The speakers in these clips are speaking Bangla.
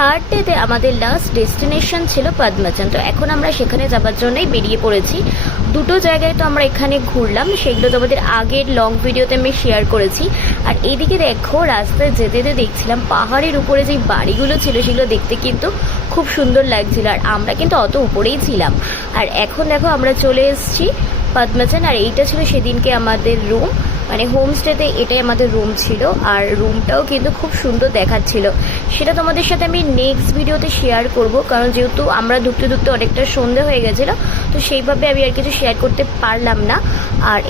থার্ড ডেতে আমাদের লাস্ট ডেস্টিনেশন ছিল পদ্মাচন। তো এখন আমরা সেখানে যাবার জন্যই বেরিয়ে পড়েছি। দুটো জায়গায় তো আমরা এখানে ঘুরলাম, সেগুলো তো আমাদের আগের লং ভিডিওতে আমি শেয়ার করেছি। আর এইদিকে দেখো, রাস্তায় যেতে যেতে দেখছিলাম পাহাড়ের উপরে যেই বাড়িগুলো ছিল সেগুলো দেখতে কিন্তু খুব সুন্দর লাগছিল। আর আমরা কিন্তু অত উপরেই ছিলাম। আর এখন দেখো আমরা চলে এসেছি পদ্মাচন। আর এইটা ছিল সেদিনকে আমাদের রুম, মানে হোমস্টেতে এটাই আমাদের রুম ছিল। আর রুমটাও কিন্তু খুব সুন্দর দেখাচ্ছিল। সেটা তোমাদের সাথে আমি নেক্সট ভিডিওতে শেয়ার করব, কারণ যেহেতু আমরা ঢুকতে ঢুকতে অনেকটা সন্ধে হয়ে গেছিলো, তো সেইভাবে আমি আর কিছু শেয়ার করতে পারলাম না। আর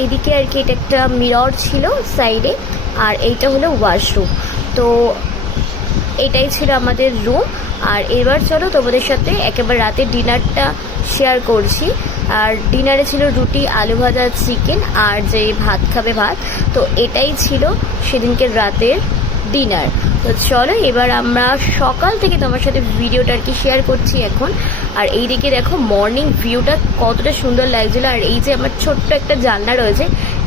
এইদিকে আর কি এটা একটা মিরর ছিল সাইডে, আর এইটা হলো ওয়াশরুম। তো এটাই ছিল আমাদের রুম। আর এবার চলো তোমাদের সাথে একেবারে রাতের ডিনারটা শেয়ার করছি। আর ডিনারে ছিল রুটি, আলু ভাজা, চিকেন, আর যে ভাত খাবে ভাত। তো এটাই ছিল সেদিনকে রাতের ডিনার। তো চলো এবার আমরা সকাল থেকে তোমার সাথে ভিডিওটা আর কি শেয়ার করছি এখন। আর এইদিকে দেখো মর্নিং ভিউটা কতটা সুন্দর লাগছিলো। আর এই যে আমার ছোট্ট একটা জানলা রয়েছে,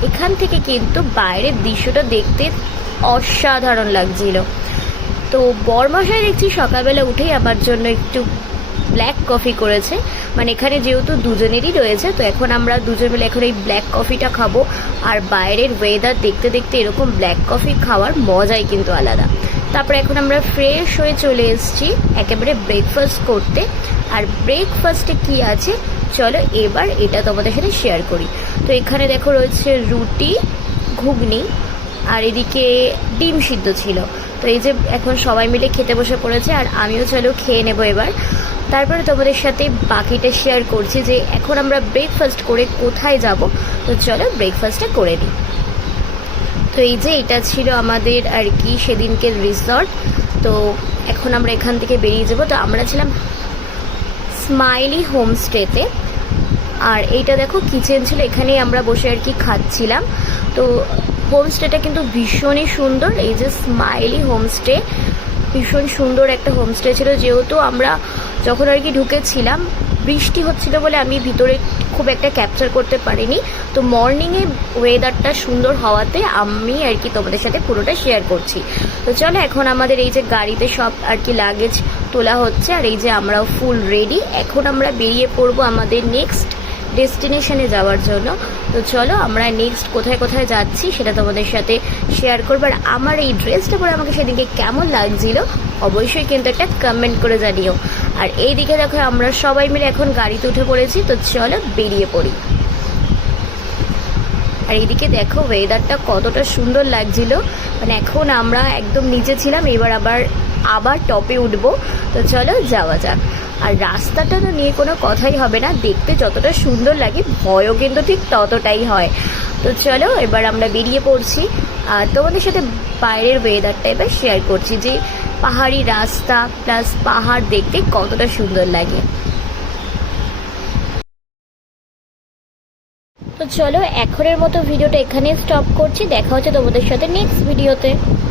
এখান থেকে কিন্তু বাইরের দৃশ্যটা দেখতে অসাধারণ লাগছিল। তো বরমশাই দেখছি সকালবেলা উঠেই আমার জন্য একটু ব্ল্যাক কফি করেছে। মানে এখানে যেহেতু দুজনেরই রয়েছে, তো এখন আমরা দুজন মিলে এখন এই ব্ল্যাক কফিটা খাবো। আর বাইরের ওয়েদার দেখতে দেখতে এরকম ব্ল্যাক কফি খাওয়ার মজাই কিন্তু আলাদা। তারপরে এখন আমরা ফ্রেশ হয়ে চলে এসেছি একেবারে ব্রেকফাস্ট করতে। আর ব্রেকফাস্টে কি আছে চলো এবার এটা তোমাদের সাথে শেয়ার করি। তো এখানে দেখো রয়েছে রুটি, ঘুগনি, আর এদিকে ডিম সিদ্ধ ছিল। তো এই যে এখন সবাই মিলে খেতে বসে পড়েছে, আর আমিও চলো খেয়ে নেবো এবার। তারপরে তোমাদের সাথে বাকিটা শেয়ার করছি যে এখন আমরা ব্রেকফাস্ট করে কোথায় যাব। তো চলো ব্রেকফাস্টটা করে নিই। তো এই যে এটা ছিল আমাদের আর কি সেদিনকে রিসর্ট। তো এখন আমরা এখান থেকে বেরিয়ে যাব। তো আমরা ছিলাম স্মাইলি হোমস্টেতে। আর এইটা দেখো কিচেন ছিল, এখানেই আমরা বসে আর কি খাচ্ছিলাম। তো হোমস্টেটা কিন্তু ভীষণই সুন্দর। এই যে স্মাইলি হোমস্টে, ভীষণ সুন্দর একটা হোমস্টে ছিল। যেহেতু আমরা যখন আর কি ঢুকেছিলাম বৃষ্টি হচ্ছিল বলে আমি ভিতরে খুব একটা ক্যাপচার করতে পারিনি। তো মর্নিংয়ে ওয়েদারটা সুন্দর হওয়াতে আমি আর কি তোমাদের সাথে পুরোটা শেয়ার করছি। তো চলো এখন আমাদের এই যে গাড়িতে সব আর কি লাগেজ তোলা হচ্ছে। আর এই যে আমরাও ফুল রেডি, এখন আমরা বেরিয়ে পড়বো আমাদের নেক্সট ডেস্টিনেশনে যাওয়ার জন্য। তো চলো আমরা নেক্সট কোথায় কোথায় যাচ্ছি সেটা তোমাদের সাথে শেয়ার করবো। আর আমার এই ড্রেসটা পরে আমাকে সেদিকে কেমন লাগছিল অবশ্যই কিন্তু একটা কমেন্ট করে জানিও। আর এইদিকে দেখো আমরা সবাই মিলে এখন গাড়িতে উঠে পড়েছি। তো চলো বেরিয়ে পড়ি। আর এইদিকে দেখো ওয়েদারটা কতটা সুন্দর লাগছিল। মানে এখন আমরা একদম নিচে ছিলাম, এবার আবার টপে উঠবো। তো চলো যাওয়া যাক। আর রাস্তাটা তো নিয়ে কোনো কথাই হবে না, দেখতে যতটা সুন্দর লাগে ভয়ও কিন্তু ঠিক ততটাই হয়। তো চলো এবার আমরা বেরিয়ে পড়ছি। আর তোমাদের সাথে বাইরের ওয়েদারটা এবার শেয়ার করছি যে পাহাড়ি রাস্তা প্লাস পাহাড় দেখতে কতটা সুন্দর লাগে। তো চলো এখনের মতো ভিডিওটা এখানেই স্টপ করছি। দেখা হচ্ছে তোমাদের সাথে নেক্সট ভিডিওতে।